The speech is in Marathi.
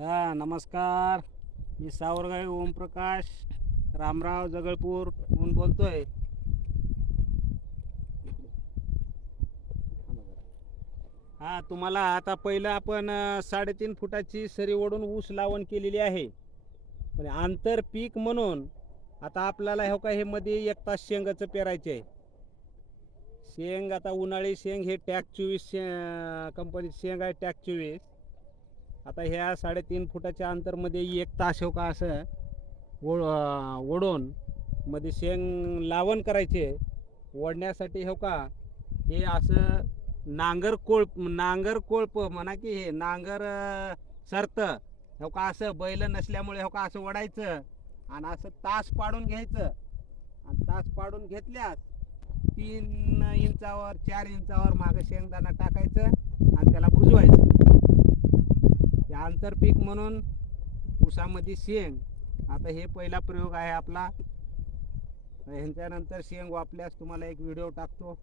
हा नमस्कार. मी सावरगावी ओमप्रकाश रामराव जगळपूरहून बोलतोय. हा तुम्हाला आता पहिलं आपण 3.5 फुटाची सरी ओढून ऊस लावण केलेली आहे. पण आंतर पीक म्हणून आता आपल्याला हो का हे मध्ये 1 तास शेंगाचं पेरायचे आहे. शेंग आता उन्हाळी शेंग हे टॅग 24 कंपनी शेंग आहे, टॅग 24. आता ह्या 3.5 फुटाच्या अंतरमध्ये 1 तास हो का असं ओढून मध्ये शेंग लावण करायचे. ओढण्यासाठी हो का हे असं नांगर कोळप म्हणा की हे नांगर सरत हो का असं बैल नसल्यामुळे हो का असं ओढायचं आणि असं तास पाडून घ्यायचं. आणि तास पाडून घेतल्यास 3 इंचावर 4 इंचावर मागं शेंगदाणा टाकायचं आणि त्याला बुजवायचं. हे आंतरपीक म्हणून ऊसामध्ये शेंग. आता हे पहिला प्रयोग आहे आपला. ह्याच्यानंतर शेंग वापल्यास तुम्हाला एक व्हिडिओ टाकतो.